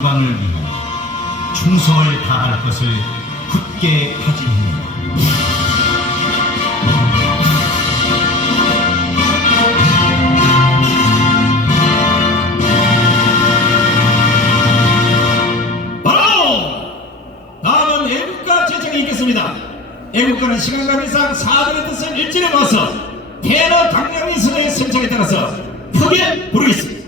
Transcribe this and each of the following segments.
국방을 위해 충성을 다할 것을 굳게 다짐합니다. 바로 다음은 애국가 제정이 있겠습니다. 애국가는 시간감이상 사들의 뜻을 일진에 모아서 테너 강령의 선의 선창에 따라서 크게 부르겠습니다.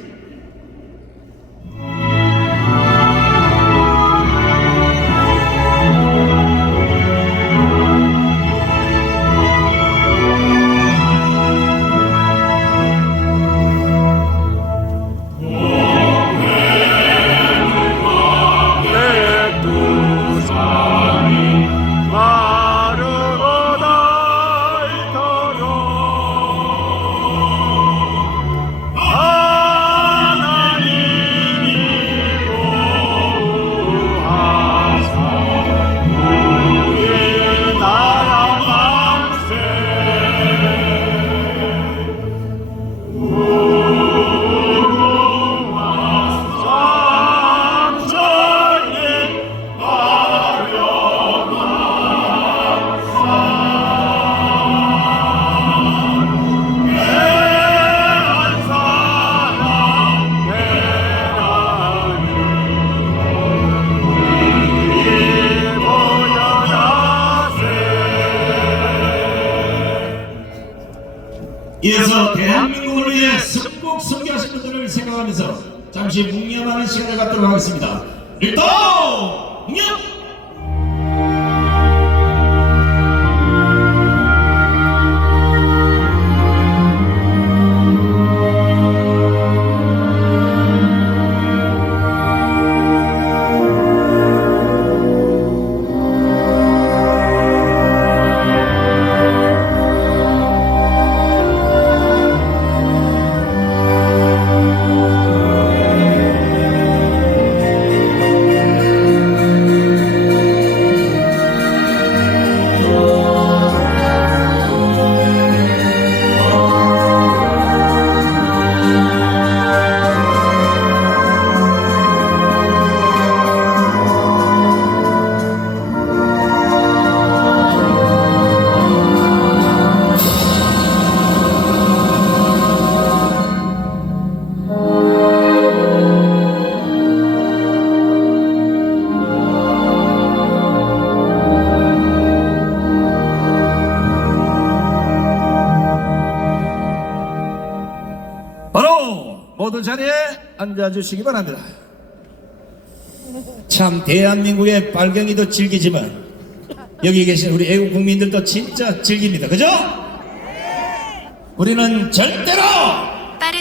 이어서 대한민국을 위해 승국 승리하신 분들을 생각하면서 잠시 묵념하는 시간을 갖도록 하겠습니다. 일동 묵념! 모든 자리에 앉아주시기 바랍니다. 참 대한민국의 발경이도 즐기지만 여기 계신 우리 애국 국민들도 진짜 즐깁니다. 그죠? 우리는 절대로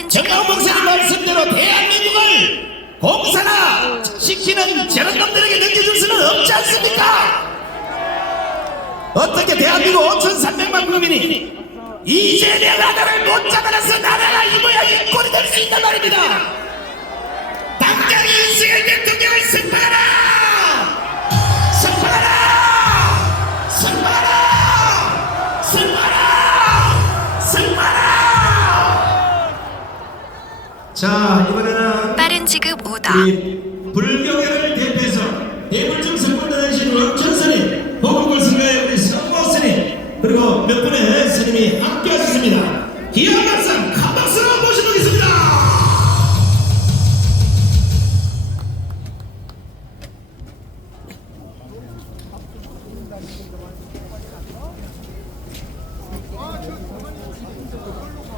정강 목사님 말씀대로 대한민국을 공산화 시키는 저런 놈들에게 넘겨줄 수는 없지 않습니까? 어떻게 대한민국 5,300만 국민이 이재명 하나를 못 잡아내서 나라가 이 모양 이 꼴이 될 수 있단 말입니다. 당장 윤석열 대통령을 승방하라! 승방하라! 승방하라! 승방하라! 승방하라! 자, 이번에는 빠른 지급 오더. 우리 불교계를 대표해서 대불증 선포를 하신 왕천스님, 보건골승가의 우리 성모스님, 그리고 몇 분의 스님이 함께 하셨습니다. 기왕 박상 큰 박수로 모셔보겠습니다.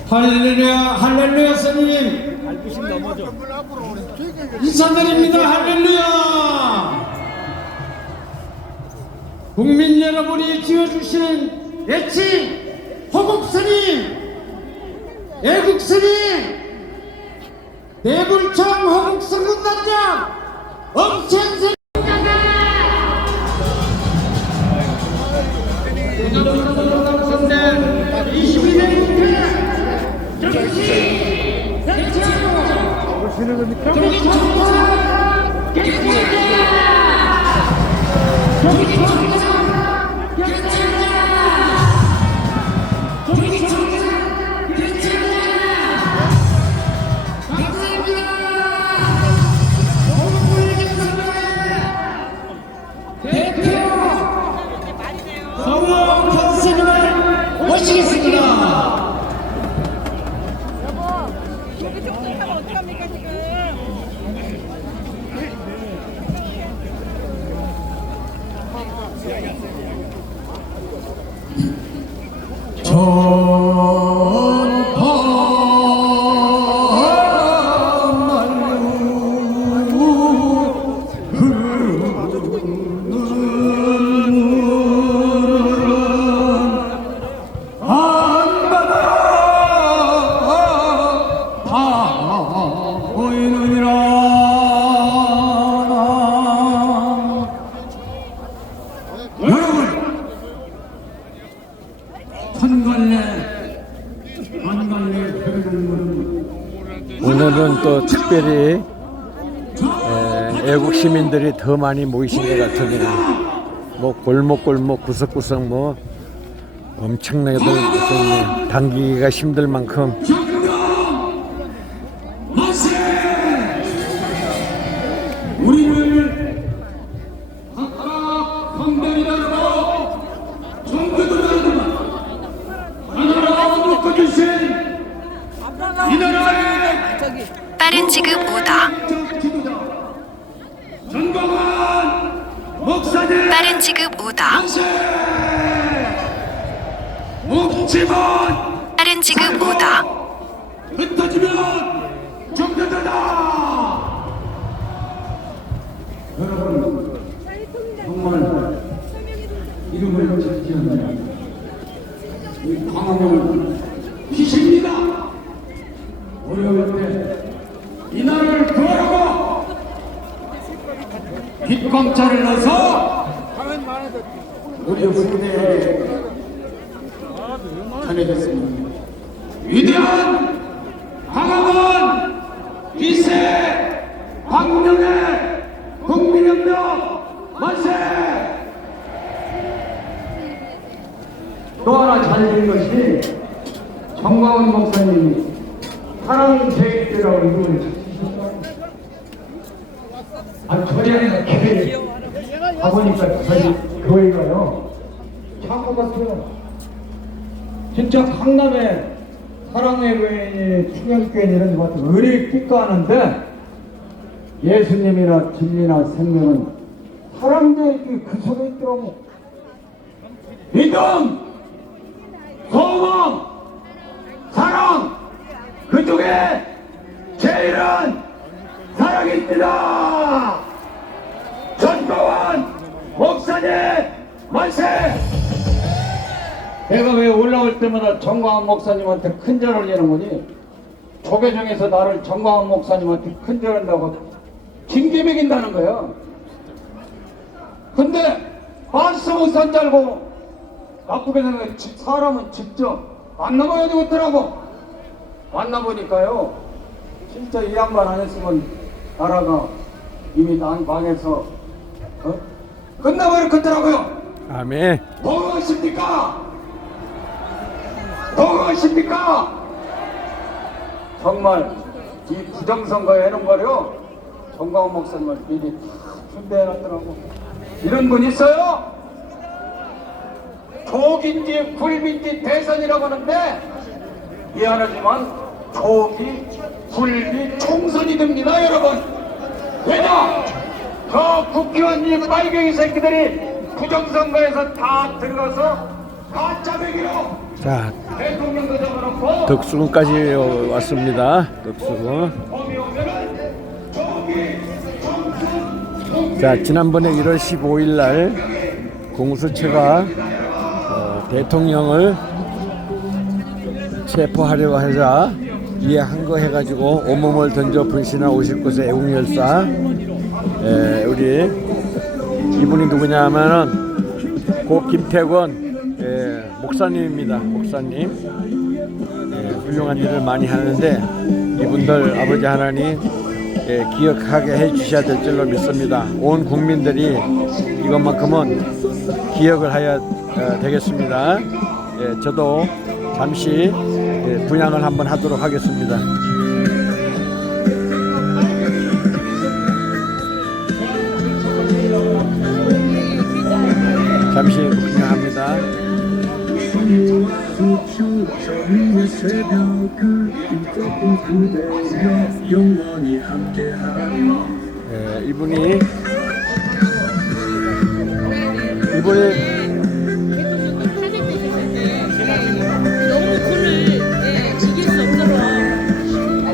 할렐루야, 할렐루야, 스님. 인사드립니다. 할렐루야. 국민 여러분이 지어주시는 애칭 호국스님, 애국스님, 대불청 호국성군단장 엄천생 22년 정치 대체하고 보시는 겁니까? 정치 정착 정치 정착 정치 정착 감사합니다. 오늘은 또 특별히 애국 시민들이 더 많이 모이신 것 같으네요. 뭐 골목골목 구석구석 뭐 엄청나게들 모셨네요. 당기기가 힘들 만큼. 우리를 하나라 강단이라고 정부도 다르지만 하나라 묶어주신 이 나라의 빠른 지급 오더. 전광환 목사님 빠른 지급 오더. 묵지만 빠른 지급 오더. 흩어지면 죽는다. 여러분 정말 이름을 찾지 않는 이 광화문 피십니다. 어려울 때 이 나라를 구하라고 빛광차를 넣어서 우리 후대에 전해졌습니다. 위대한 광화문 기세 광명의 국민혁명 만세! 또 하나 잘된 것이 정광훈 목사님이 사랑제일교라고 이름을 짓으셨어요. 저녁에 교회 가보니까 저희 교회가요 참고 같아요. 진짜 강남에 사랑의 교회니 충영교회니 이런 것 같은 의리 픽가하는데 예수님이나 진리나 생명은 사랑제일교회 그 속에 있더라고. 믿음, 소망, 사랑 그 중에 제일은 사랑입니다. 전광환 목사님 만세! 내가 왜 올라올 때마다 정광환 목사님한테 큰절 올리는 거니? 조계종에서 나를 정광환 목사님한테 큰절 한다고 징계 매긴다는 거야. 근데 말씀은 선잘고 나쁘게 생각해. 사람은 직접 만나봐야 되겠더라고. 만나보니까요 진짜 이 양반 안 했으면 나라가 이미 망해서 끝나버릴 거더라고요. 아멘. 뭐하십니까? 뭐하십니까? 정말 이 부정선거에 해놓은 거요 정광훈 목사님을 미리 다 준비해놨더라고. 이런 분 있어요? 족인지 굴비인지 대선이라고 하는데 미안하지만 족이 굴비 총선이 됩니다 여러분. 왜냐? 저 국회의원 이 빨갱이 새끼들이 부정선거에서 다 들어가서 가짜배기로 자, 대통령도 잡아놓고 덕수궁까지 왔습니다. 덕수궁. 범이 오면은 족이 총선 자, 지난번에 1월 15일 날 공수처가 대통령을 체포하려고 하자 이해한 거 해가지고 온몸을 던져 분신한 59세 애국열사 우리 이분이 누구냐면은 고 김태권 목사님입니다. 목사님 훌륭한 일을 많이 하는데 이분들 아버지 하나님 기억하게 해주셔야 될 줄로 믿습니다. 온 국민들이 이것만큼은 기억을 해야 되겠습니다. 저도 잠시 분양을 한번 하도록 하겠습니다. 잠시 분양합니다. 이분이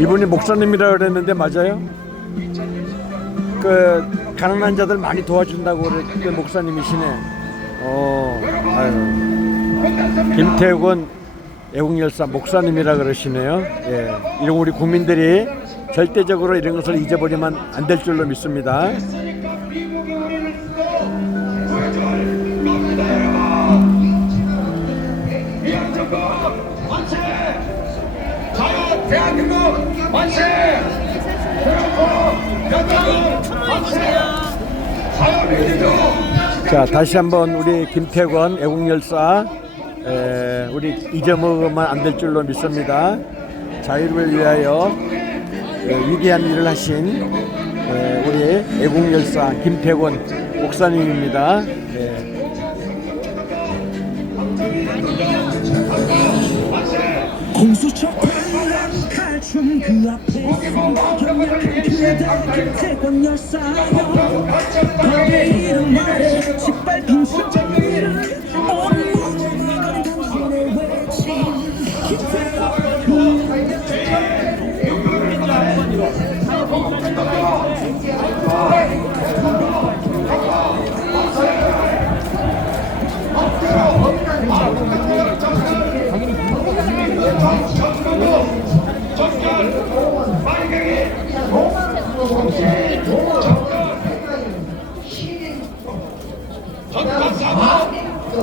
이분이 목사님이라 그랬는데 맞아요? 그 가난한 자들 많이 도와준다고 그랬는데 목사님이시네. 아유. 김태권 애국열사 목사님이라 그러시네요. 이런 우리 국민들이 절대적으로 이런 것을 잊어버리면 안 될 줄로 믿습니다. 대한민국 만세! 자, 다시 한번 우리 김태권 애국열사 우리 잊어먹으면 안 될 줄로 믿습니다. 자유를 위하여 위대한 일을 하신 우리 애국열사 김태권 목사님입니다. 공수처판이란 칼춤 그 앞에 경력한 그대 김태권 열사여 너의 이름 말에 짓밟힌 시절을 온몸을 건 당신의 외침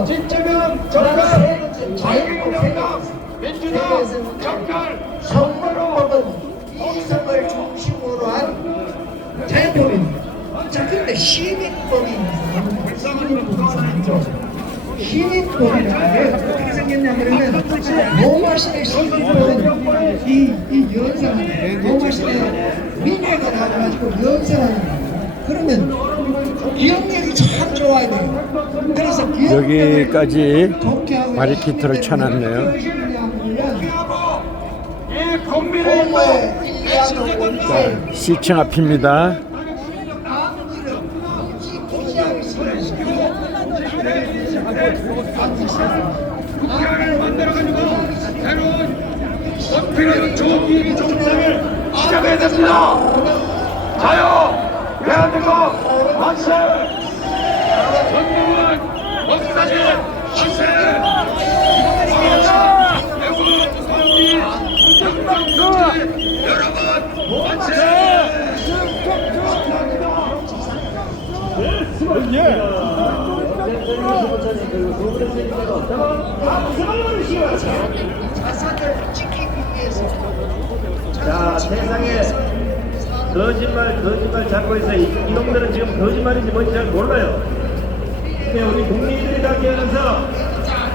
진짜면 정갈, 자유민주당, 민주당, 정갈, 선거로 먹은 이성을 중심으로 한 대법입니다. 자, 근데 시민법입니다. 시민법이라는 게 어떻게 생겼냐면 로마시대 시민법은 이 연상인데 로마시대 민회가 나와가지고 연상하는 거예요. 그러면 기억력이 참 좋아야 돼요. 그래서 여기까지 바리케이트를 쳐놨네요. 이 국민의 시청 앞입니다. 국회를 만들어가지고 새로운 원필한 조기 정상을 시작해야 됩니다. 자유, 대한민국, 만세! 전국은 목사님, 만세! 대구, 서울이, 경상도, 여러분, 만세! 자, 세상에 거짓말 잡고 있어요. 이놈들은 지금 거짓말인지 뭔지 잘 몰라요. 근데 우리 국민들이 다 깨어나서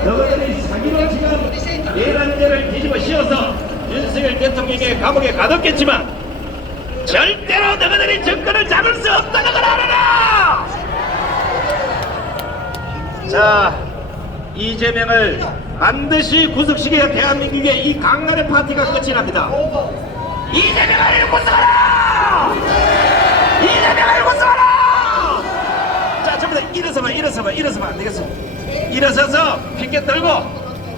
너희들이 사기로 지금 내란죄를 뒤집어 씌워서 윤석열 대통령의 감옥에 가뒀겠지만 절대로 너희들이 정권을 잡을 수 없다는 걸 알아라! 자, 이재명을 반드시 구속시켜야 대한민국의 이 강간의 파티가 끝이 납니다. 이재명을 구속하라! 이재명을 구속하라! 자, 전부 다 일어서봐. 안 되겠어. 일어서서 피켓 들고.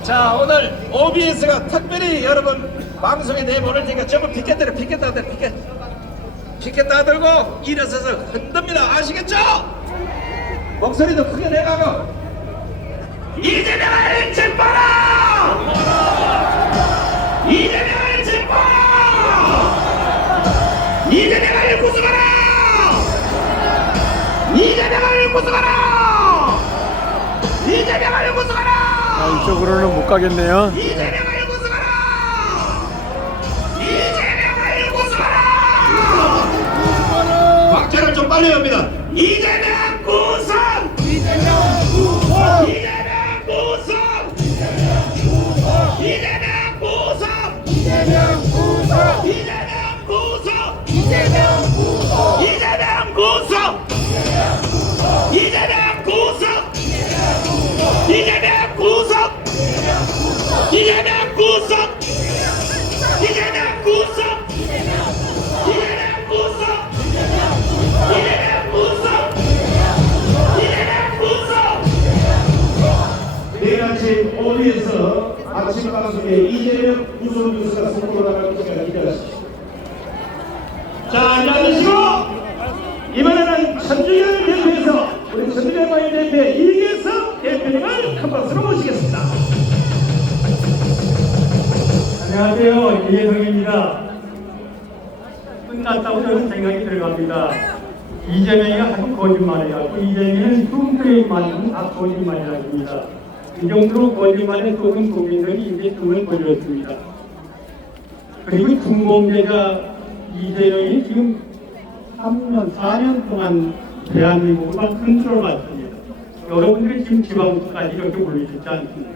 자, 오늘 OBS가 특별히 여러분 방송에 내보낼 테니까 전부 피켓 들어. 피켓 다 들고 일어서서 흔듭니다. 아시겠죠? 목소리도 크게 내가고. 이재명을 체포하라! 이재명을 체포하라! 이재명을 구속하라! 이재명을 구속하라! 이재명을 구속하라! 이쪽으로는 못 가겠네요. 이재명을 구속하라! 이재명을 구속하라! 박자를 좀 빨리 합니다. 이재명 구속! 이재명 구속! 이재명 구속! 이재명 구속! 이재명 구속! 이재명 구속! 이재명 구속! 이재명 구속! 이재명 구속! 이재명 구속! 이재명 구속! 이재명 구속! 이재명 구속! 내일 아침 OBS 아침 방송에 이재명 구속 뉴스가 속보로 나갈 것이라 기대하십시오. 자, 앉으시고 이번에는 천주교 대표에서 우리 천주교 과인 대표 이계성 대표님을 큰 박수로 모시겠습니다. 안녕하세요. 이계성입니다. 끝났다고 저는 생각이 들어갑니다. 이재명이 하도 거짓말이라고 이재명은 뚱뚱이만은 다 거짓말이랍니다. 이 정도로 거짓말에 속은 국민들이 이제 숨을 거렸습니다. 그리고 중공제자 이재명이 지금 3년, 4년 동안 대한민국을 컨트롤 했습니다. 여러분들이 지금 지방까지 이렇게 올리시지 않습니까?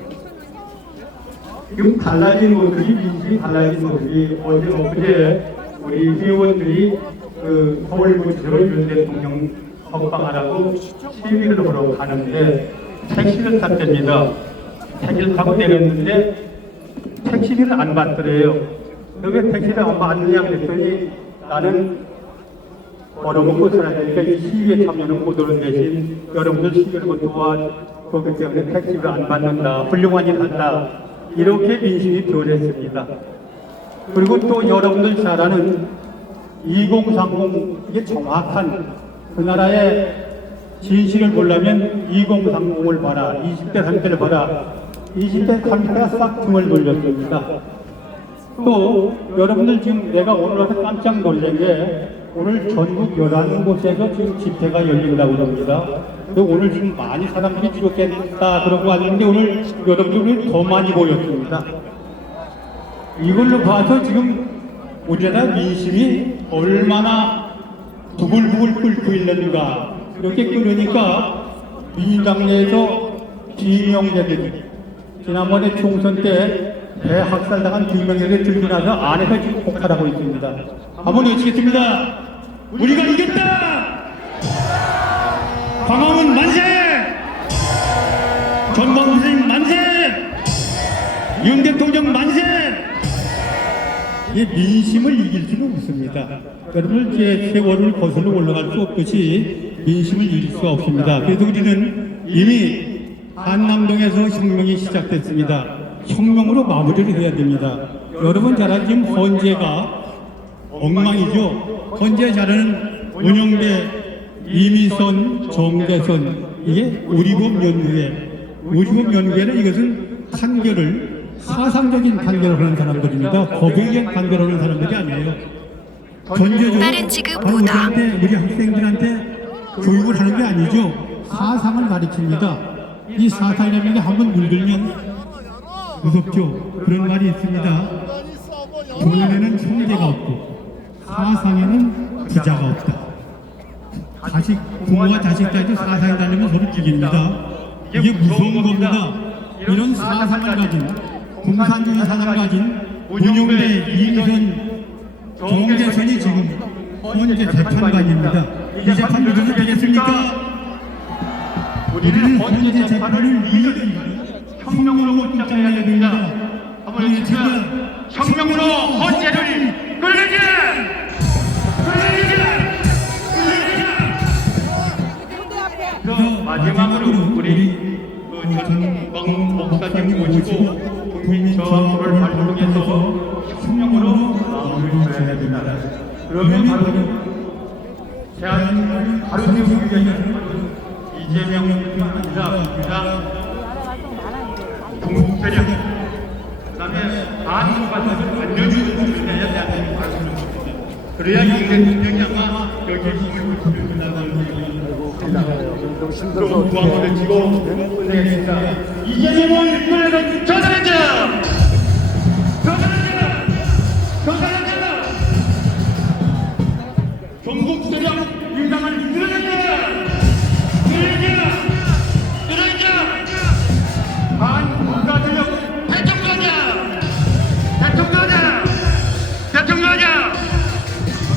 지금 달라진 모습이, 민심이 달라진 모습이 어제 엊그제 우리 회원들이 그 서울구치소로 윤 대통령 석방하라고 시위를 하러 가는데 택시를 탔답니다. 택시를 타고 내렸는데 택시비를 안 받더래요. 왜 택시를 안 받느냐 그랬더니 나는 벌어먹고 살아야 되니까 이 시위에 참여는 못 오는 대신 여러분들 시위를 못 도와줬기 때문에 택시를 안 받는다. 훌륭한 일 한다. 이렇게 민심이 변했습니다. 그리고 또 여러분들 잘 아는 2030 이게 정확한 그 나라의 진실을 보려면 2030을 봐라. 20대 30대를 봐라. 20대 30대가 싹 등을 돌렸습니다. 또 여러분들 지금 내가 오늘 와서 깜짝 놀란 게 오늘 전국 11곳에서 지금 집회가 열린다고 합니다. 오늘 지금 많이 사람들이 죽겠다 그러고 왔는데 오늘 여러분들이 더 많이 보였습니다. 이걸로 봐서 지금 우리나라 민심이 얼마나 부글부글 끓고 있는가. 이렇게 끓으니까 민주당 내에서 비명대들이 지난번에 총선 때 대학살당한 비명대들이 들고 나서 안에서 지금 폭발하고 있습니다. 한번 외치겠습니다. 우리가 이겼다! 광화문 만세! 전광훈 선생님 만세! 윤 대통령 만세! 이 민심을 이길 수는 없습니다. 여러분 이제 세월을 거슬러 올라갈 수 없듯이 민심을 이길 수가 없습니다. 그래서 우리는 이미 한남동에서 혁명이 시작됐습니다. 혁명으로 마무리를 해야 됩니다. 여러분 잘 아는 지금 헌재가 엉망이죠. 헌재 잘하는 문영배, 이민선, 정대선 이게 우리법연구회는 이것은 판결을 사상적인 판결을 하는 사람들입니다. 법의적 판결을 하는 사람들이 아니에요. 전제적으로 다른 지급 오다. 우리 학생들한테 교육을 하는 게 아니죠. 사상을 가르칩니다. 이 사상이라는 게 한번 물들면 무섭죠. 그런 말이 있습니다. 돈에는 형제가 없고 사상에는 부자가 없다. 부모와 자식 사이도 사상이 다르면 서로 죽입니다. 이게 무서운 겁니다. 이런 사상을 가진 공산주의 사상을 가진 문영배, 이미선, 정대선이 지금 현재 재판관입니다. 이 재판 누구도 되겠습니까? 우리는 현재 재판을 혁명으로 끝장내야 됩니다. 한번 외치자. 혁명으로 헌재를 끌어내자! 마지막으로 우리 전광훈 목사님 모시고 국민 저항을 발동해서 혁명으로 마무리를 지어야 됩니다. 그러면 바로 대한민국 바로 세우기 위해서 이재명뿐 아니라 동북세력 그 다음에 반국가들을 알려주는 해야 대한민국 바로 세우는 겁니다. 그래야 이 대통령이 아마 여기에 힘을 붙여준다는 또 구한번을 치고 내겠습니다. 이재명을 이끌어내는 저사람자! 저사람자! 저사람자! 전국 세력 일당을 이끌어낸다! 이끌어낸다! 반국가 세력 대통령이야! 대통령이야! 대통령이야!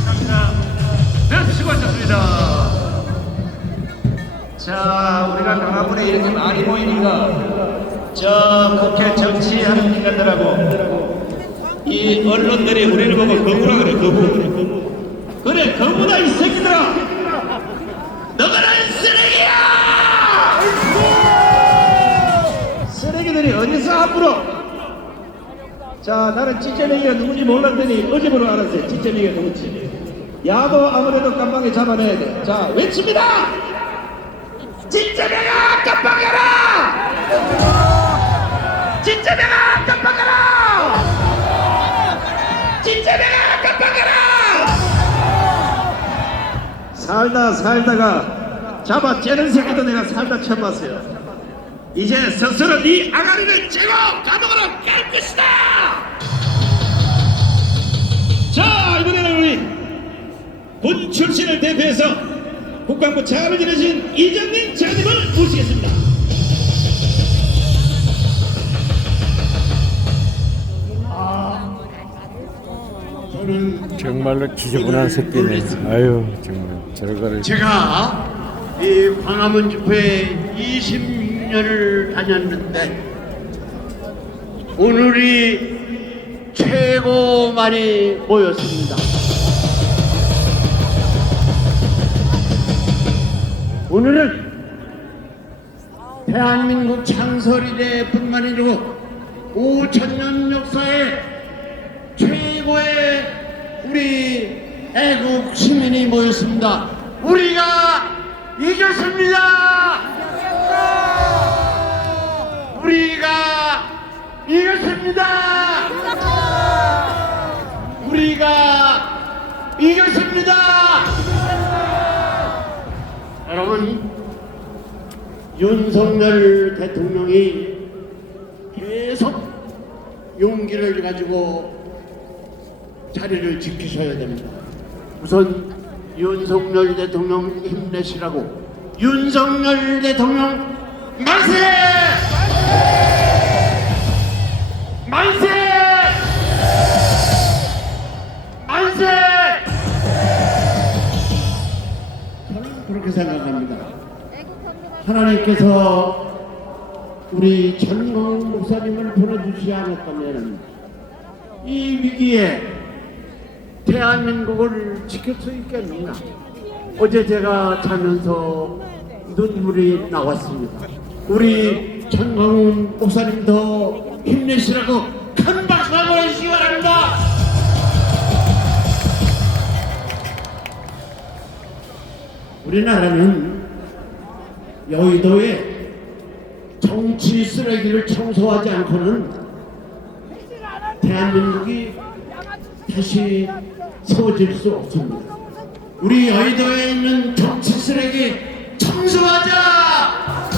감사합니다. 네, 수고하셨습니다. 자, 우리가 광화문에 이렇게 많이 모이니까 저 국회 정치하는 인간들하고 이 언론들이 우리를 보고 거부라 그래. 거부. 그래, 거부다 이 새끼들아. 너희는 쓰레기야. 쓰레기들이 어디서 함부로. 자, 나는 찌꺼내기가 누군지 몰랐더니 어제부로 알았어요. 찌꺼내기가 누군지. 야도 아무래도 깜방에 잡아내야 돼. 자, 외칩니다. 진짜명아 깜빡여라! 진짜명아 깜빡여라! 진짜명아 깜빡여라! 살다가 잡아째는 새끼도 내가 살다 처음 봤어요. 이제 스스로 네 아가리를 째고 감옥으로 갈 것이다! 군 출신을 대표해서 국방부 장관을 지내신 이정민 장님을 모시겠습니다. 정말로 지저분한 새끼네. 아유 정말 저거를. 제가 이 광화문 집회에 26년을 다녔는데 오늘이 최고 많이 모였습니다. 오늘은 대한민국 창설이래뿐만 아니고 5천년 역사의 최고의 우리 애국 시민이 모였습니다. 우리가 이겼습니다. 우리가 이겼습니다. 우리가 이겼습니다. 여러분, 윤석열 대통령이 계속 용기를 가지고 자리를 지키셔야 됩니다. 우선 윤석열 대통령 힘내시라고. 윤석열 대통령 만세! 만세! 만세! 저는 그렇게 생각합니다. 하나님께서 우리 전광훈 목사님을 보내주지 않았다면 이 위기에 대한민국을 지킬 수 있겠는가? 어제 제가 자면서 눈물이 나왔습니다. 우리 전광훈 목사님도 힘내시라고 큰 박수 한번 해주시기 바랍니다. 우리나라는 여의도에 정치 쓰레기를 청소하지 않고는 대한민국이 다시 세워질 수 없습니다. 우리 여의도에 있는 정치 쓰레기 청소하자!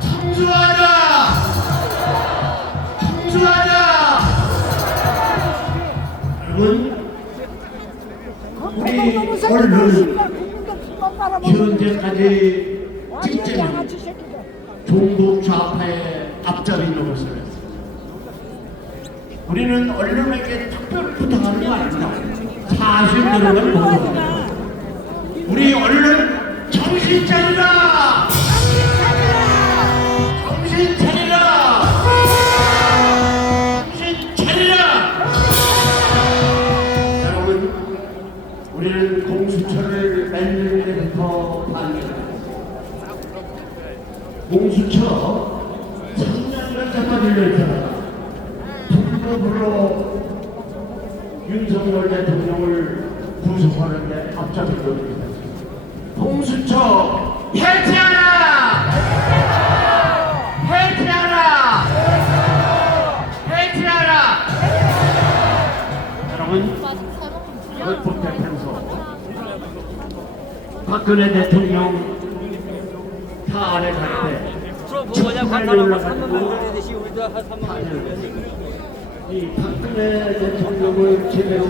청소하자! 청소하자! 여러분, 우리 언론 현재까지 특정 종북 좌파의 앞자리 노릇을 했습니다. 우리는 언론에게 특별히 부탁하는 거 아닙니다. 사실대로만 보도합니다. 우리 언론 정신 차리라! 정신 차리라! 정신 차리라! 여러분, 우리는 공수처를 만들 때부터 반대합니다. 공수처 3년간 잡아들려 있잖아. 불법으로 윤석열 대통령을 구속하는데 앞장서고 있습니다. 공수처 해체하라! 해체하라! 해체하라! 여러분, 헌법재판소 박근혜 대통령 사안에 갈 때 첫판에 올라가지고 이 박근혜 대통령을 제대로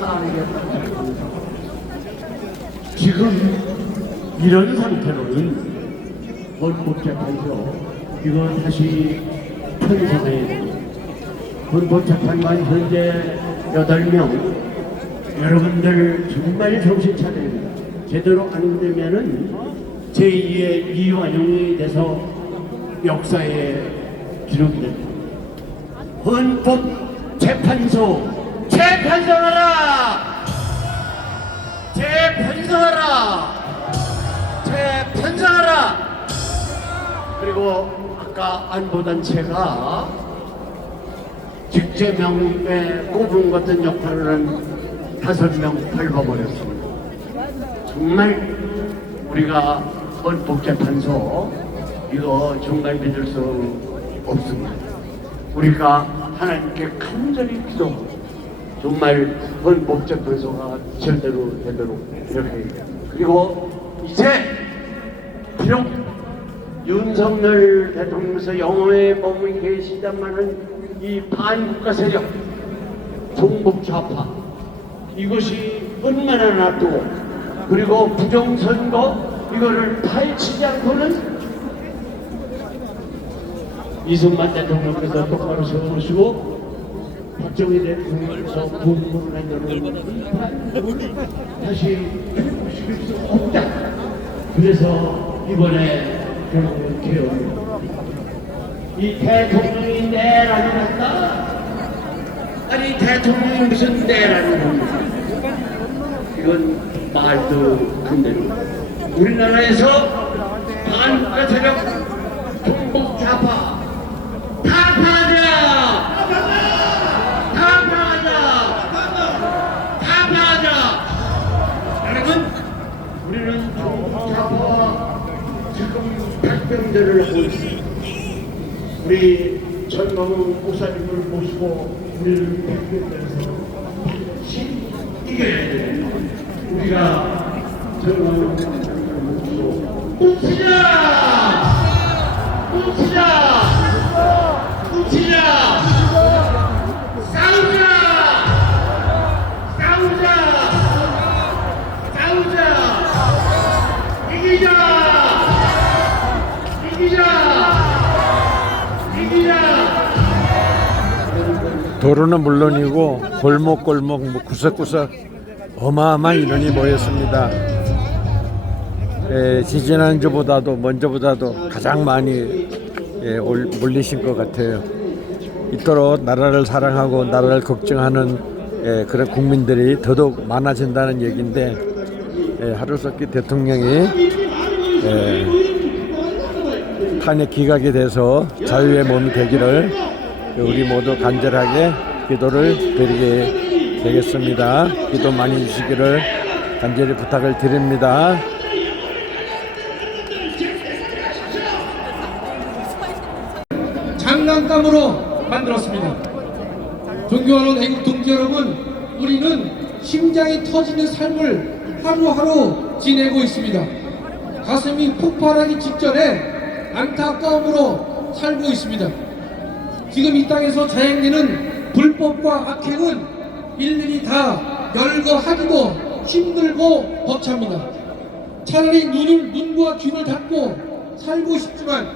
사안하겠다. 지금 이런 상태로는 헌법재판소 이거 다시 편성해야 됩니다. 헌법재판관 현재 8명. 여러분들 정말 정신 차려야 됩니다. 제대로 안 되면은 제2의 이완용이 돼서 역사에 기록이 됩니다. 헌법재판소 재편성하라! 재편성하라! 재편성하라! 그리고 아까 안보단체가 직제명에 꼽은 같은 역할을 한 5명 밟아버렸습니다. 정말 우리가 헌법재판소 이거 정말 믿을 수 없습니다. 우리가 하나님께 간절히 기도하고 정말 헌법재판소가 제대로 되도록 이렇게. 그리고 이제 비록 윤석열 대통령께서 영어에 머무르고 계시다마는 이 반국가 세력 종북 좌파 이것이 얼마나 놔두고 그리고 부정선거 이거를 파헤치지 않고는 이승만 대통령께서 똑바로 세워보시고 박정희 대통령께서 부흥을 한다는 다시 회복시킬 수 없다. 그래서 이번에 결국은 개헌 이 대통령이 내란이 났다. 아니 대통령이 무슨 내란이 납니까? 이건 말도 안 되는 우리나라에서 반국가 세력 종북 좌파 타파하자! 여러분 우리는 종북 좌파와 지금 박병대를 하고 있습니다. 우리 전광훈 목사님을 모시고 우리를 박병대에서 반드시 이겨야 됩니다. 우리가 전광훈 목사님을 모시고 뭉치자! 도로는 물론이고 골목골목 뭐 구석구석 어마어마한 인원이 모였습니다. 지지난주보다도 먼저보다도 가장 많이 몰리신 것 같아요. 이토록 나라를 사랑하고 나라를 걱정하는 그런 국민들이 더더욱 많아진다는 얘기인데 하루속히 대통령이 탄핵 기각이 돼서 자유의 몸이 되기를 우리 모두 간절하게 기도를 드리게 되겠습니다. 기도 많이 주시기를 간절히 부탁을 드립니다. 장난감으로 만들었습니다. 존경하는 애국 동지 여러분, 우리는 심장이 터지는 삶을 하루하루 지내고 있습니다. 가슴이 폭발하기 직전에 안타까움으로 살고 있습니다. 지금 이 땅에서 자행되는 불법과 악행은 일일이 다 열거하기도 힘들고 벅찹니다. 차라리 눈과 귀를 닫고 살고 싶지만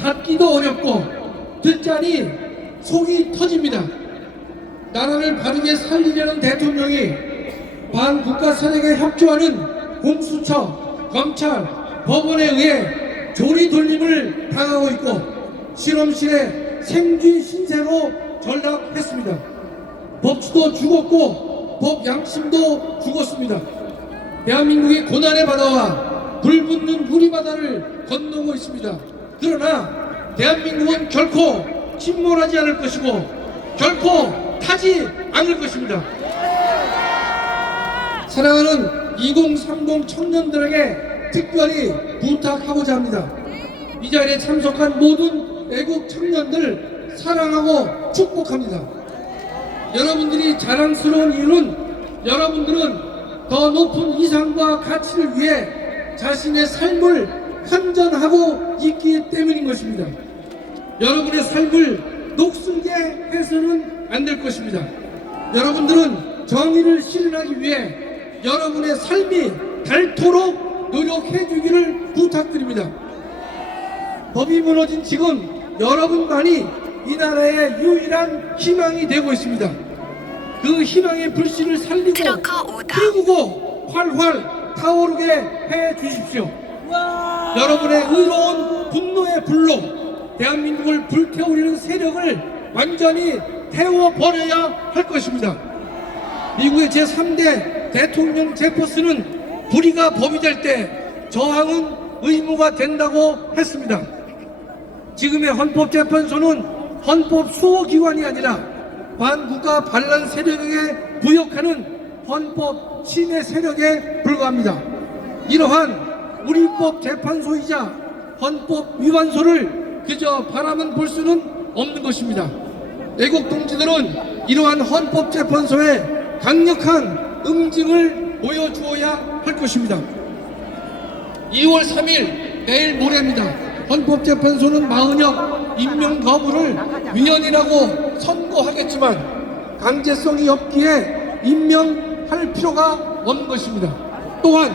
닫기도 어렵고 듣자니 속이 터집니다. 나라를 바르게 살리려는 대통령이 반국가 세력에 협조하는 공수처, 검찰, 법원에 의해 조리돌림을 당하고 있고 실험실에 생쥐 신세로 전락했습니다. 법치도 죽었고 법 양심도 죽었습니다. 대한민국이 고난의 바다와 불붙는 우리 바다를 건너고 있습니다. 그러나 대한민국은 결코 침몰하지 않을 것이고 결코 타지 않을 것입니다. 사랑하는 2030 청년들에게 특별히 부탁하고자 합니다. 이 자리에 참석한 모든 애국 청년들 사랑하고 축복합니다. 여러분들이 자랑스러운 이유는 여러분들은 더 높은 이상과 가치를 위해 자신의 삶을 헌전하고 있기 때문인 것입니다. 여러분의 삶을 녹슬게 해서는 안 될 것입니다. 여러분들은 정의를 실현하기 위해 여러분의 삶이 닳도록 노력해 주기를 부탁드립니다. 법이 무너진 지금 여러분만이 이 나라의 유일한 희망이 되고 있습니다. 그 희망의 불씨를 살리고 피우고 활활 타오르게 해 주십시오. 여러분의 의로운 분노의 불로 대한민국을 불태우려는 세력을 완전히 태워버려야 할 것입니다. 미국의 제3대 대통령 제퍼슨은 불의가 법이 될 때 저항은 의무가 된다고 했습니다. 지금의 헌법재판소는 헌법 수호기관이 아니라 반국가 반란 세력에게 부역하는 헌법 침해 세력에 불과합니다. 이러한 우리법 재판소이자 헌법 위반소를 그저 바라만 볼 수는 없는 것입니다. 애국 동지들은 이러한 헌법재판소에 강력한 응징을 보여주어야 할 것입니다. 2월 3일 내일 모레입니다. 헌법재판소는 마은혁 임명 거부를 위헌이라고 선고하겠지만 강제성이 없기에 임명할 할 필요가 없는 것입니다. 또한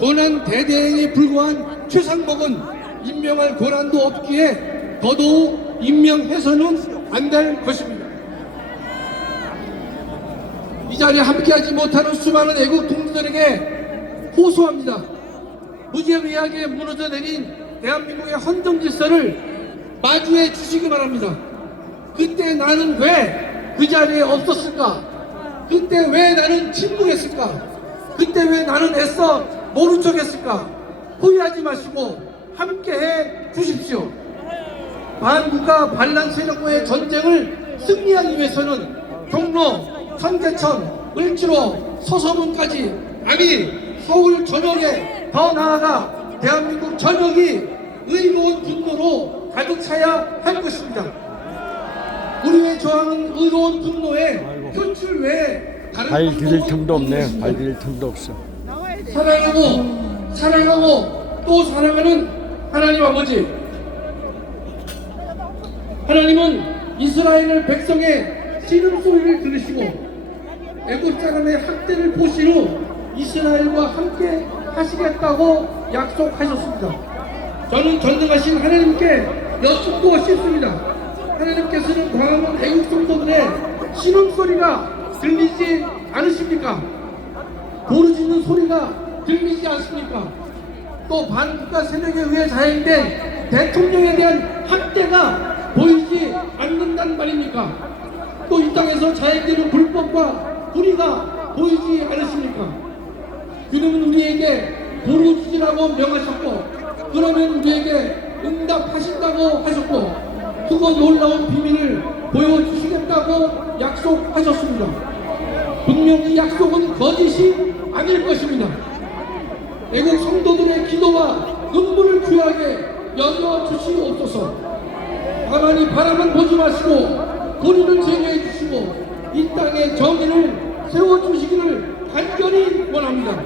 권한 대대행에 불과한 최상목은 임명할 권한도 없기에 더더욱 임명해서는 안 될 것입니다. 이 자리에 함께하지 못하는 수많은 애국 동지들에게 호소합니다. 무지무지하게 무너져 내린 대한민국의 헌정 질서를 마주해 주시기 바랍니다. 그때 나는 왜 그 자리에 없었을까? 그때 왜 나는 침묵했을까? 그때 왜 나는 애써 모른 척했을까? 후회하지 마시고 함께해 주십시오. 반국가 반란 세력과의 전쟁을 승리하기 위해서는 종로, 청계천, 을지로, 서서문까지 아니 서울 전역에 더 나아가 대한민국 전역이 의로운 분노로 가득 차야 할 것입니다. 우리의 저항은 의로운 분노에 표출 외에 다른 발 디딜 틈도 없네요. 발 디딜 틈도 없어. 사랑하고 또 사랑하는 하나님 아버지, 하나님은 이스라엘 백성의 신음소리를 들으시고 애굽 사람의 학대를 보신 후 이스라엘과 함께 하시겠다고 약속하셨습니다. 저는 전능하신 하나님께 여쭙고 싶습니다. 하나님께서는 광화문 애국 성도들의 신음소리가 들리지 않으십니까? 부르짖는 소리가 들리지 않습니까? 또 반국가 세력에 의해 자행된 대통령에 대한 학대가 보이지 않는단 말입니까? 또 이 땅에서 자행되는 불법과 불의가 보이지 않으십니까? 주님은 우리에게 부르짖으라고 명하셨고 그러면 우리에게 응답하신다고 하셨고 그거 놀라운 비밀을 보여주시겠다고 약속하셨습니다. 분명히 약속은 거짓이 아닐 것입니다. 애국 성도들의 기도와 눈물을 귀하게 여겨주시옵소서. 가만히 바라만 보지 마시고 도리를 제거해 주시고 이 땅의 정의를 세워주시기를 간절히 원합니다.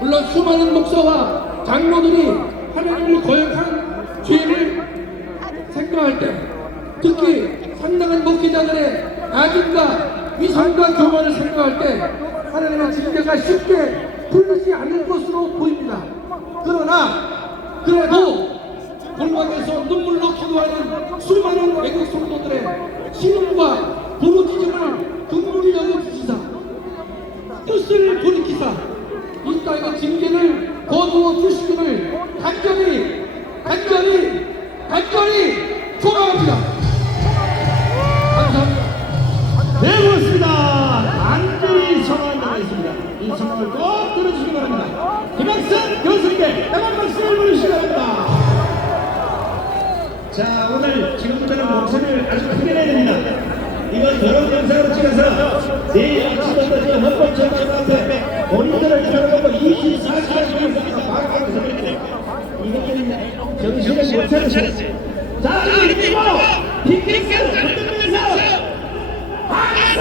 물론 수많은 목사와 장로들이 하나님을 거역한 죄를 생각할 때 특히 상당한 목회자들의 악인과 위선과 교만을 생각할 때 하나님의 징계가 쉽게 풀리지 않을 것으로 보입니다. 그러나 그래도 골방에서 눈물로 기도하는 수많은 애국 성도들의 신음과 부르짖음을 긍휼히 여겨주시사 뜻을 돌이키사 이 땅의 징계를 거두어 주시기를 간절히 소망합니다. 감사합니다. 네, 그렇습니다. 간절히 청원하고 있습니다. 이 청원을 꼭 들어주시기 바랍니다. 김학선 교수님께 따뜻한 박수를 보내주시기 바랍니다. 자, 오늘 지금부터는 목소리를 아주 크게 내야 됩니다. 이건 여러 영상으로 찍어서 내일 아침부터 지금 헌법재판 앞에 모니터를 켜놓고 24시간 동안 방송하고 있습니다. 이것은 정신을 못 차리셨어요. 자, 그리고 빅빅스 흔들면서 박수!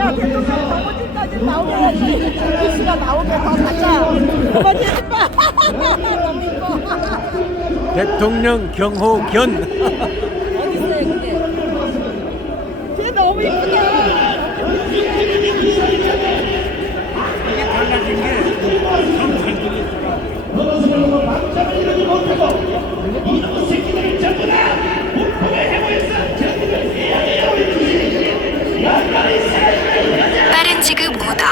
야, 대통령 정보진까지 나오게 해야지. 뉴스가 나오게 더 가자. 그거지. 너무 이뻐. 대통령 경호견. 어딨어요, 근데? 쟤 너무 이쁘다. 이게 달라진 게 너는 방점을 이루지 못하고 이놈의 새끼들을 전부 다 불법에 해보였어. 전부를 해야 빠른 지급 오다.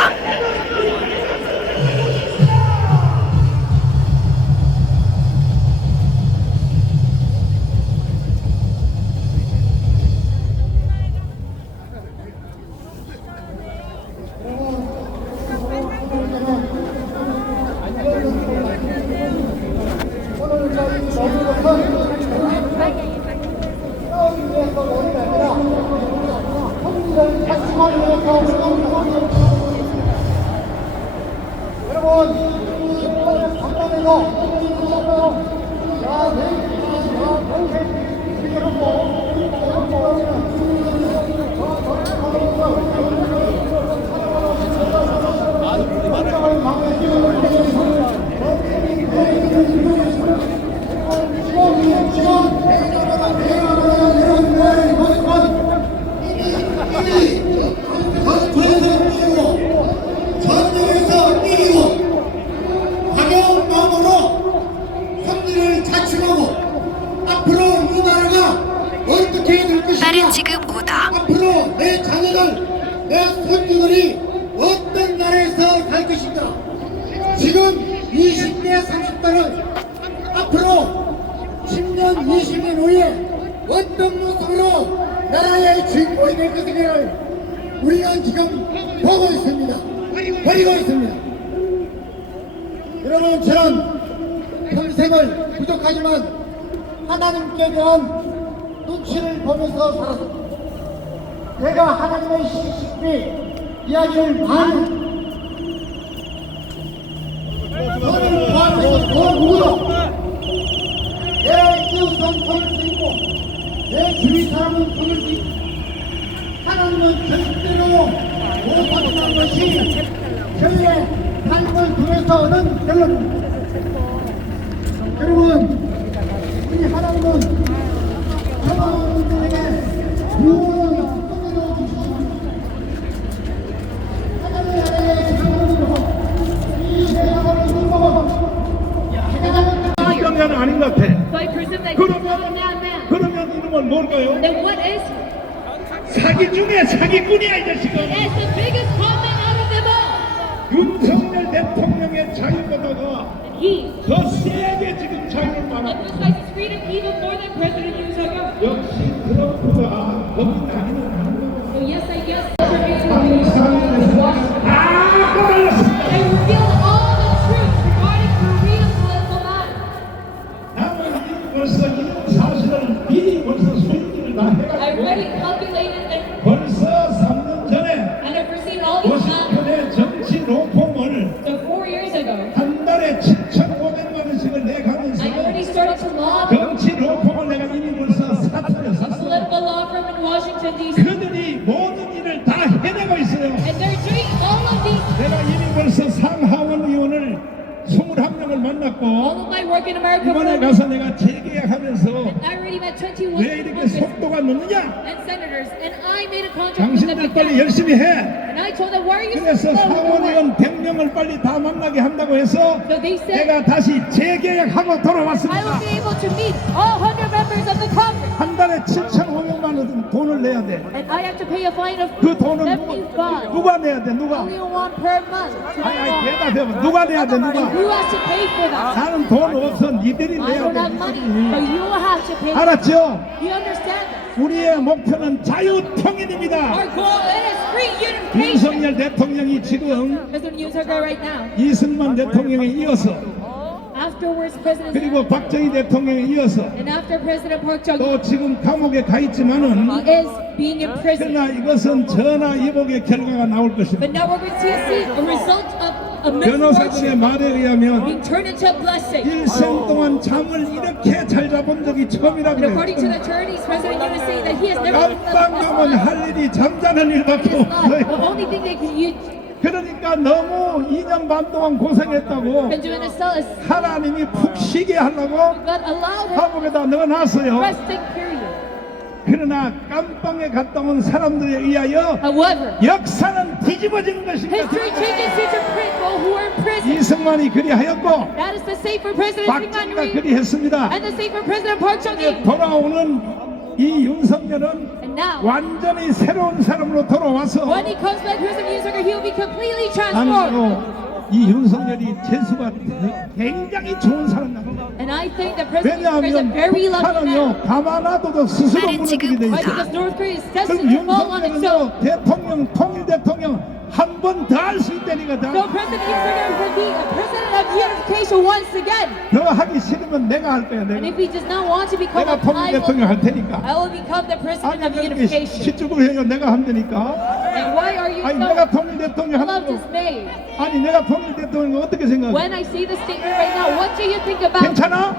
지급 5다. 앞으로 내 자녀들, 내 손주들이 어떤 나라에서 갈 것인가? 지금 20대, 30대는 앞으로 10년, 20년 후에 어떤 모습으로 나라의 주인공이 될 것인가를 우리는 지금 보고 있습니다. 버리고 있습니다. 여러분, 저는 평생을 부족하지만 하나님께 대한 눈치를 보면서 살았습니다. 내가 하나님의 시식비 이야기를 많이 돈을 구하면서 그 누구도 내 이웃은 돈을 수 있고 내 주위 사람은 돈을 수 있고 하나님은 절대로 못한다는 것이 저희의 삶을 통해서 얻은 결론입니다. 여러분, 우리 하나님은 저마음들에게 무언을 선물로 주시십니다. 하나님의 나라의 장로로 이 세상을 이루고 인간은 아닌 것 같아. So I presume that he's not a madman. 그러면 이름은 뭘까요? Then what is he? 사기 중에 사기꾼이야 이 자식은. It's the biggest conman out of them all. 윤석열 대통령의 자유보다가 He 더 세게 지금 자유를 말하고 emphasizes freedom even more than President Yoon Suk-yeol. 역시 트럼프가 거기 다니는 So yes, I guess 다 꺼달렸습니다. they revealed all the truth regarding Korean political matters. 나는 벌써 이런 사실을 미리 벌써 소인지를 다 I 해가지고 already calculated and 벌써 3년 전에 I've foreseen all these matters. 워싱턴의 정치 로펌을 So 4 years ago, 한 달에 7,500만 원씩을 내가면서 I already started to lobby 정치 로펌을 내가 이미 벌써 사퇴를 a 샀어. political law firm in Washington, D.C. 그들이 모든 일을 다 해내고 있어요. And they're doing all of these. 내가 이미 벌써 상하원 의원을 21명을 All 만났고 of my work in America 이번에 for 가서 내가 재계약하면서 I already met 21 왜 이렇게 Congress 속도가 늦느냐? and senators, and I made a contract with them. 당신들 빨리 열심히 해. And I told them, why are you so 그래서 slow? 상원 의원 100명을 빨리 다 만나게 한다고 해서 So they said, 내가 다시 재계약하고 I will 돌아왔습니다. be able to meet all 100 members of the Congress. 한 달에 7,500만 원 돈을 내야 돼. And I have to pay a fine of 그 돈은 $75. 누가 내야 돼? 누가? Only one per month. 아니 대답해봐. 누가 내야 돼? 누가? Who has to pay for that? 나는 돈 없어. 니들이 I 내야 don't have money, but 돼. you have to pay. 알았죠? You understand that? 우리의 목표는 자유통일입니다. Our goal is free unification. 윤석열 대통령이 지금 President Yoon Suk-yeol right now. 이승만 대통령에 이어서 Afterwards, President 그리고 박정희 대통령에 이어서 and after President Park Chung-hee, 또 지금 감옥에 가 있지만은 he is being imprisoned. 그러나 이것은 전화 이복의 결과가 나올 But 것입니다. now we're going to see a result of a 변호사들의 misfortune 말에 의하면 being turned into a blessing. 일생 동안 잠을 이렇게 잘 잡은 적이 처음이라고 And according to 그래요. the attorneys, President Yoon is saying that he has never been 깜빡하면 할 일이 잠자는 일밖에 The 없어요. only thing they can use, 그러니까 너무 2년 반 동안 고생했다고 Benjamin Estelle is 하나님이 푹 쉬게 하려고 God allowed him 감옥에다 넣어놨어요. resting period. 그러나 깜빵에 갔다 온 사람들에 의하여 However, 역사는 뒤집어지는 것입니다. history changes due to people who were in prison. 이승만이 그리하였고 That is the same for President 박정희가 Syngman Rhee 그리했습니다. and the same for President Park Chung-hee. 돌아오는 이 윤석열은 And now, 완전히 새로운 사람으로 돌아와서 when he comes back, President Yoon Suk-yeol, he will be completely transformed. 아니요 이 윤석열이 재수가 굉장히 좋은 사람이라고. And I think that President Yoon Suk-yeol is a 왜냐하면 very lucky man. 북한은요 가만 놔둬도 스스로 무너지게 돼 Why? 있어요. Because North Korea is 그럼 destined to fall on itself. 윤석열은요 대통령 통일 대통령 한 번 더 할 수 있다니까 So President Yoon Suk-yeol can be a president of unification once again. 더 하기 싫으면 내가 할 거야. And 내가 if he does not want to become 내가 a 통일 대통령 할 테니까. I will become the president 아니 of 그렇게 unification. 시축을 해요. 내가 한다니까. And why are you 아니 so 내가 통일 대통령 full of 한다고. dismay? 아니 내가 통일 대통령 어떻게 생각해? When I see the statement right now, what do you think about? 괜찮아?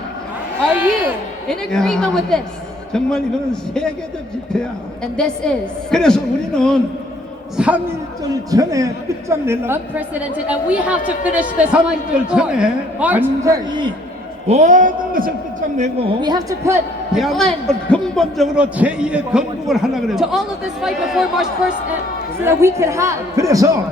Are you in agreement with this? 정말 이거는 세계적 집회야. And this is 그래서 우리는 3.1절 전에 끝장내려고 unprecedented, and we have to finish this fight 3.1절 before 전에 March 1st. 완전히 모든 것을 끝장내고 We have to put an end 대한민국을 근본적으로 제2의 건국을 하려고 to 그래요. all of this fight before March 1st so that we could have. 그래서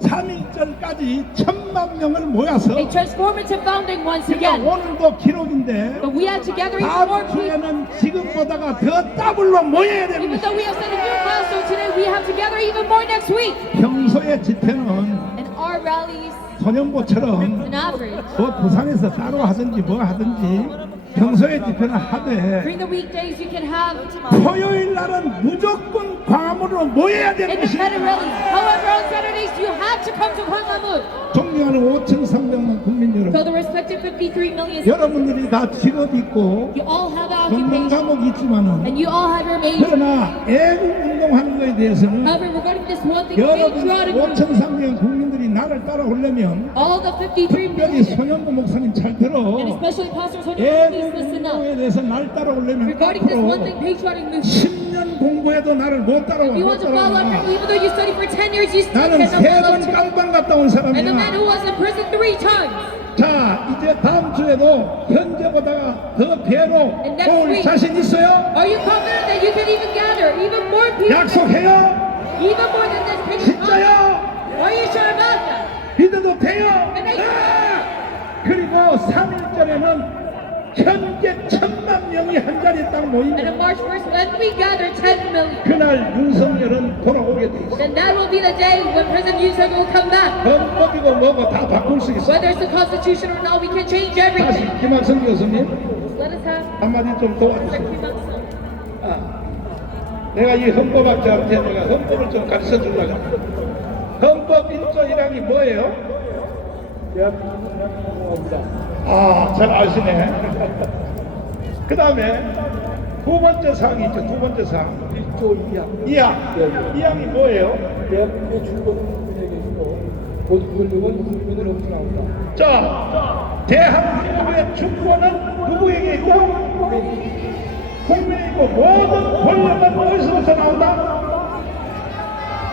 3.1절까지 1,000만 명을 모아서 A transformative founding once 그러니까 again. 오늘도 기록인데 But we had to gather even more 다음 people. 주에는 지금보다가 더 더블로 모여야 Even 됩니다. though we have set a new milestone today, we have to gather even more next week. 평소의 집회는 And our rallies, 소년보처럼 on average, 뭐 부산에서 따로 하든지 뭐 하든지 평소의 집회는 하되 during the weekdays you can have 토요일 날은 무조건 광화문으로 모여야 되는 independent 것입니다. rallies. However, on Saturdays you have to come to Gwanghwamun. 존경하는 5,300만 국민 So 여러분, the respected 53 million, 여러분들이 다 직업 있고 you all have an 전문 occupation 과목이 있지만은 and you all have your major. 그러나 애국 운동하는 것에 대해서는 However, regarding this one thing, 여러분 patriotic movement, 5,300만 국민들이 나를 따라오려면 all the 53 특별히 million, 손현보 목사님 잘 들어. and especially Pastor Sonia, please 애국 listen up. 운동에 대해서 날 따라오려면 Regarding this one 앞으로 thing, patriotic movement, 10년 공부해도 나를 못 따라와. if you want to follow after, even though you study for 10 years, you still 나는 cannot follow 3번 to. 깜방 갔다 온 And the man 사람이야. who was in prison 3 times. 자, 이제 다음 주에도 현재보다 더 배로 And next 올 week, 자신 있어요? are you confident that you can even gather even more people? 약속해요? Even more than this picture? 진짜요? Are you sure about that? 믿어도 돼요? And I- 그리고 3일절에는 현재 1,000만 명이 한 자리에 딱 And 모입니다. on March 1st, when we gather 10 million, 그날 윤석열은 돌아오게 돼 있어. then that will be the day when President Yoon Suk will come back. 헌법이고 뭐고 다 바꿀 수 있어. Whether it's the Constitution or not, we can change 다시 everything. 김학성 교수님 Let us have 한마디 좀 도와주세요. Kim Il-sung. 내가 이 헌법학자한테 내가 헌법을 좀 가르쳐 주려고 합니다. 헌법 1조 1항이 뭐예요? 아, 잘 아시네. 그 다음에 두 번째 사항이 있죠. 두 번째 사항. 1조 2항. 2항. 2항이 뭐예요? 대한민국의 주권 국민에게 주고 곧 권력은 국민으로부터 나온다. 자, 대한민국의 주권은 누구에게 있고? 국민에 있고 모든 권력은 어디서부터 나온다?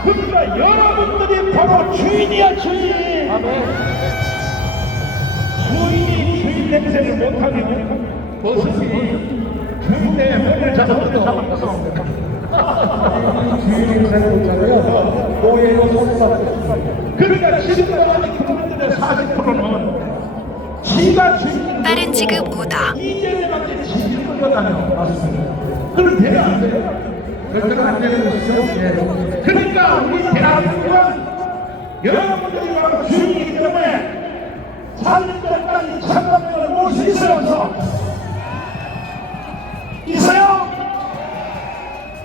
그러니까 여러분들이 바로 주인이야, 주인. 주인이 주인 냄새를 못하면 버섯이 주인의 머리를 잡아먹어. 주인 냄새를 못하고요. 노예로 손을 잡고. 그러니까 지금까지 국민들의 40%는 지가 주인. 빠른 지급 오다. 이재명한테 지지를 끌려다녀. 맞습니다. 그럼 돼요, 안 돼요? 그건 안 되는 것이죠. 그러니까 우리 대한민국은 여러분들이 바로 주인이기 때문에 3일절까지 1,000만 명을 모을 수 있어요, 없어? 있어요?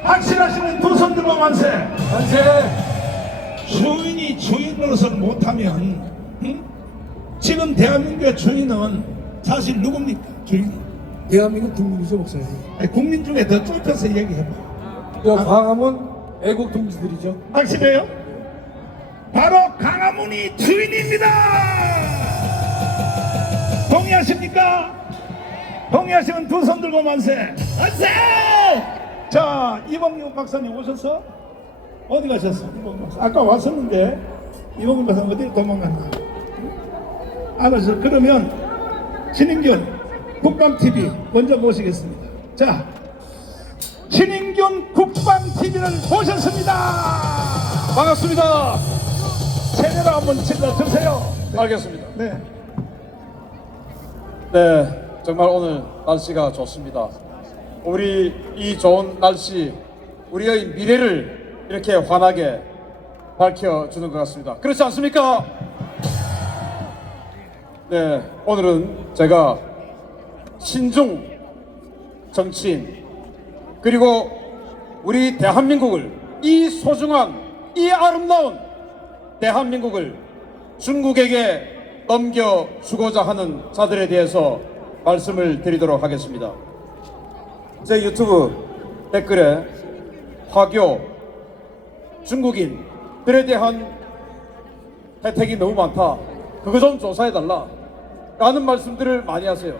확실하시면 두 손 들고 만세. 만세. 주인이 주인 노릇을 못하면 응? 지금 대한민국의 주인은 사실 누굽니까? 주인이 대한민국 국민이죠, 목사님. 아니, 국민 중에 더 좁혀서 얘기해봐. 광화문 애국 동지들이죠. 확실해요? 바로 강화문이 주인입니다. 동의하십니까? 동의하시면 두 손 들고 만세. 만세! 자, 이봉규 박사님 오셨어? 어디 가셨어? 이봉규 박사. 아까 왔었는데 이봉규 박사님 어디로 도망갔나? 알았어. 그러면 신인균 국방TV 먼저 모시겠습니다. 자, 신인균 국방TV를 모셨습니다. 반갑습니다. 제대로 한번 질러주세요. 알겠습니다. 네. 네, 정말 오늘 날씨가 좋습니다. 우리 이 좋은 날씨, 우리의 미래를 이렇게 환하게 밝혀주는 것 같습니다. 그렇지 않습니까? 네, 오늘은 제가 신중 정치인 그리고 우리 대한민국을, 이 소중한, 이 아름다운 대한민국을 중국에게 넘겨주고자 하는 자들에 대해서 말씀을 드리도록 하겠습니다. 제 유튜브 댓글에 화교, 중국인들에 대한 혜택이 너무 많다, 그거 좀 조사해달라 라는 말씀들을 많이 하세요.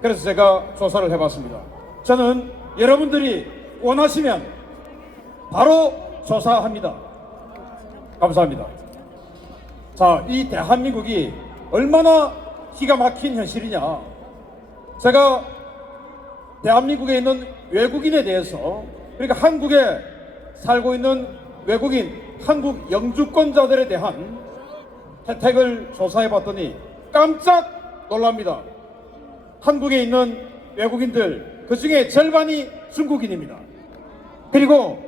그래서 제가 조사를 해봤습니다. 저는 여러분들이 원하시면 바로 조사합니다. 감사합니다. 자, 이 대한민국이 얼마나 기가 막힌 현실이냐. 제가 대한민국에 있는 외국인에 대해서, 그러니까 한국에 살고 있는 외국인, 한국 영주권자들에 대한 혜택을 조사해 봤더니 깜짝 놀랍니다. 한국에 있는 외국인들 그 중에 절반이 중국인입니다. 그리고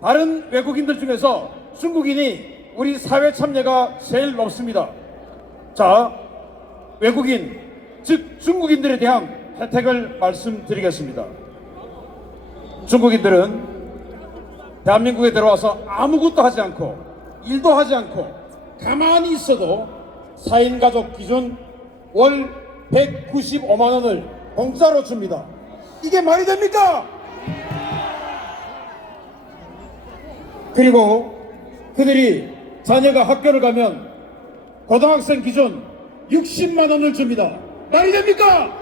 다른 외국인들 중에서 중국인이 우리 사회 참여가 제일 높습니다. 자, 외국인, 즉 중국인들에 대한 혜택을 말씀드리겠습니다. 중국인들은 대한민국에 들어와서 아무것도 하지 않고 일도 하지 않고 가만히 있어도 4인 가족 기준 월 195만 원을 공짜로 줍니다. 이게 말이 됩니까? 그리고 그들이 자녀가 학교를 가면 고등학생 기준 60만 원을 줍니다. 말이 됩니까?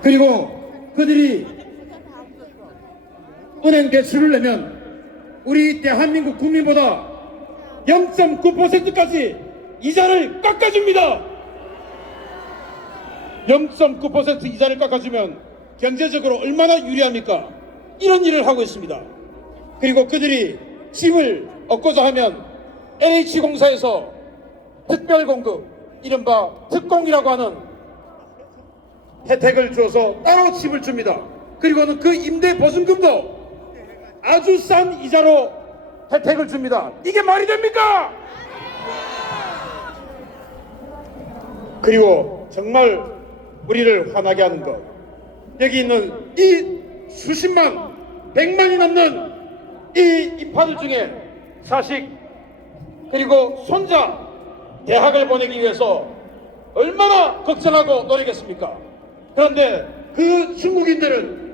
그리고 그들이 은행 대출을 내면 우리 대한민국 국민보다 0.9%까지 이자를 깎아줍니다. 0.9% 이자를 깎아주면 경제적으로 얼마나 유리합니까? 이런 일을 하고 있습니다. 그리고 그들이 집을 얻고자 하면 LH공사에서 특별공급, 이른바 특공이라고 하는 혜택을 줘서 따로 집을 줍니다. 그리고는 그 임대 보증금도 아주 싼 이자로 혜택을 줍니다. 이게 말이 됩니까? 그리고 정말 우리를 화나게 하는 것, 여기 있는 이 수십만, 100만이 넘는 이 인파들 중에 자식 그리고 손자 대학을 보내기 위해서 얼마나 걱정하고 노리겠습니까? 그런데 그 중국인들은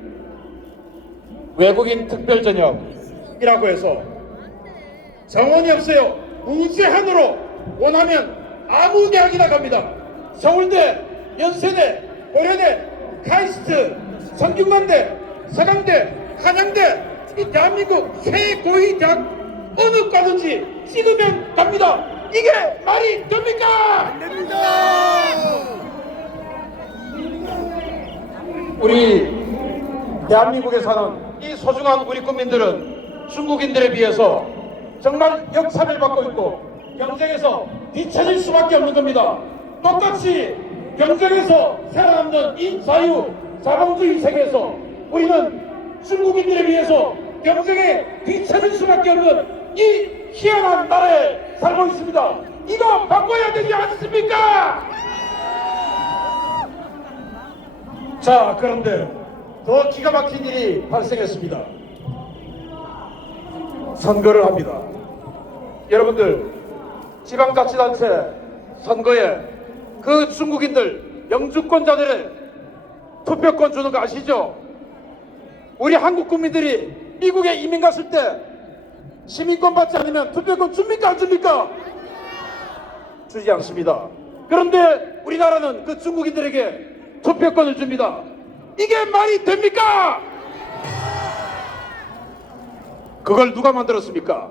외국인 특별전역이라고 해서 정원이 없어요. 무제한으로 원하면 아무 대학이나 갑니다. 서울대, 연세대, 고려대, 카이스트, 성균관대, 서강대, 한양대, 이 대한민국 최고위 대학 어느 과든지 찍으면 갑니다. 이게 말이 됩니까? 안 됩니다. 우리 대한민국에 사는 이 소중한 우리 국민들은 중국인들에 비해서 정말 역차별받고 있고 경쟁에서 뒤처질 수밖에 없는 겁니다. 똑같이 경쟁에서 살아남는 이 자유 자본주의 세계에서 우리는 중국인들에 비해서 경쟁에 뒤처질 수밖에 없는 이 희한한 나라에 살고 있습니다. 이거 바꿔야 되지 않습니까? 자, 그런데 더 기가 막힌 일이 발생했습니다. 선거를 합니다. 여러분들, 지방자치단체 선거에 그 중국인들 영주권자들의 투표권 주는 거 아시죠? 우리 한국 국민들이 미국에 이민 갔을 때 시민권 받지 않으면 투표권 줍니까 안 줍니까? 주지 않습니다. 그런데 우리나라는 그 중국인들에게 투표권을 줍니다. 이게 말이 됩니까? 그걸 누가 만들었습니까?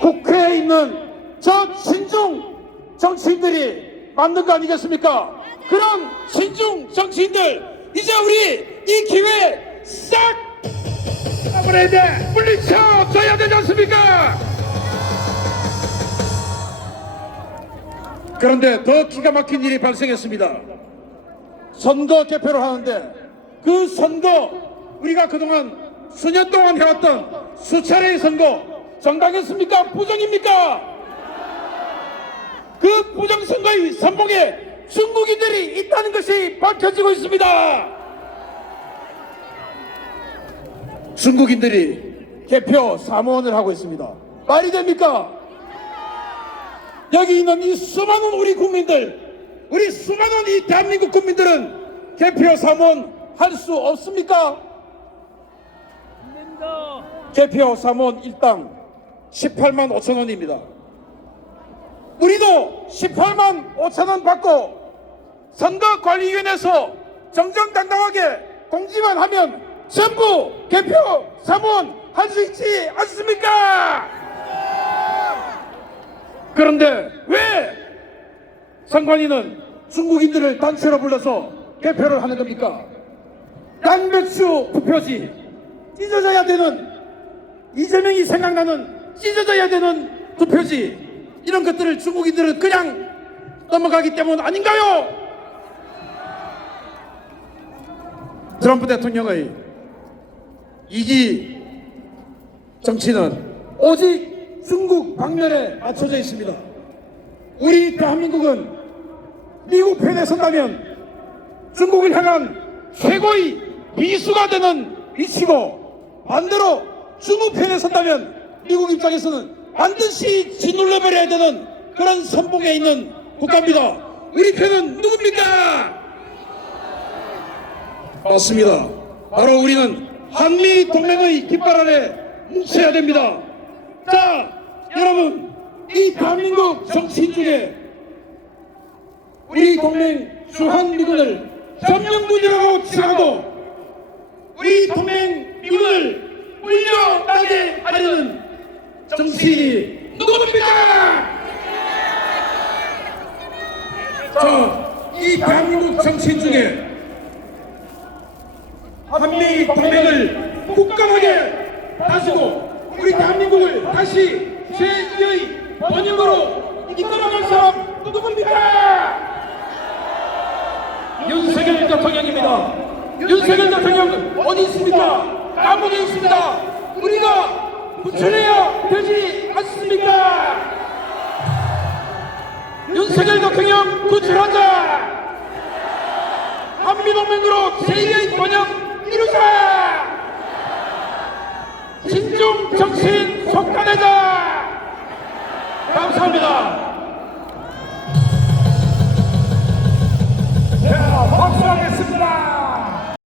국회에 있는 저 신중 정치인들이 만든 거 아니겠습니까? 그런 신중 정치인들 이제 우리 이 기회에 싹 아무래도 물리쳐줘야 되지 않습니까? 그런데 더 기가 막힌 일이 발생했습니다. 선거 개표를 하는데 그 선거 우리가 그동안 수년 동안 해왔던 수차례의 선거 정당했습니까? 부정입니까? 그 부정선거의 선봉에 중국인들이 있다는 것이 밝혀지고 있습니다. 중국인들이 개표 사무원을 하고 있습니다. 말이 됩니까? 여기 있는 이 수많은 우리 국민들, 우리 수많은 이 대한민국 국민들은 개표 사무원 할 수 없습니까? 개표 사무원 일당 18만 5천 원입니다. 우리도 18만 5천 원 받고 선거관리위원회에서 정정당당하게 공지만 하면 전부 개표 사무원 할 수 있지 않습니까? 그런데 왜 선관위는 중국인들을 단체로 불러서 개표를 하는 겁니까? 양배추 투표지 찢어져야 되는 이재명이 생각나는 찢어져야 되는 투표지. 이런 것들을 중국인들은 그냥 넘어가기 때문 아닌가요? 트럼프 대통령의 이기 정치는 오직 중국 방면에 맞춰져 있습니다. 우리 대한민국은 미국 편에 선다면 중국을 향한 최고의 비수가 되는 위치고, 반대로 중국 편에 선다면 미국 입장에서는 반드시 짓눌러버려야 되는 그런 선봉에 있는 국가입니다. 우리 편은 누굽니까? 맞습니다. 바로 우리는 한미 동맹의 깃발 아래 뭉쳐야 됩니다. 자, 여러분, 이 대한민국 정치인 중에 우리 동맹 주한미군을 점령군이라고 치하고 우리 동맹 미군을 물려나게 하려는 정치인이 누굽니까? 자, 이 대한민국 정치인 중에 한미 동맹을 굳건하게 다지고 우리 대한민국을 다시 제2의 번영으로 이끌어갈 사람 누굽니까? 윤석열 대통령입니다. 윤석열 대통령 어디 있습니까? 감옥에 있습니다. 우리가 구출해야 되지 않습니까? 윤석열 대통령 구출하자! 한미동맹으로 제2의 번영 이루자! 진중 정치인 속아내자! 감사합니다.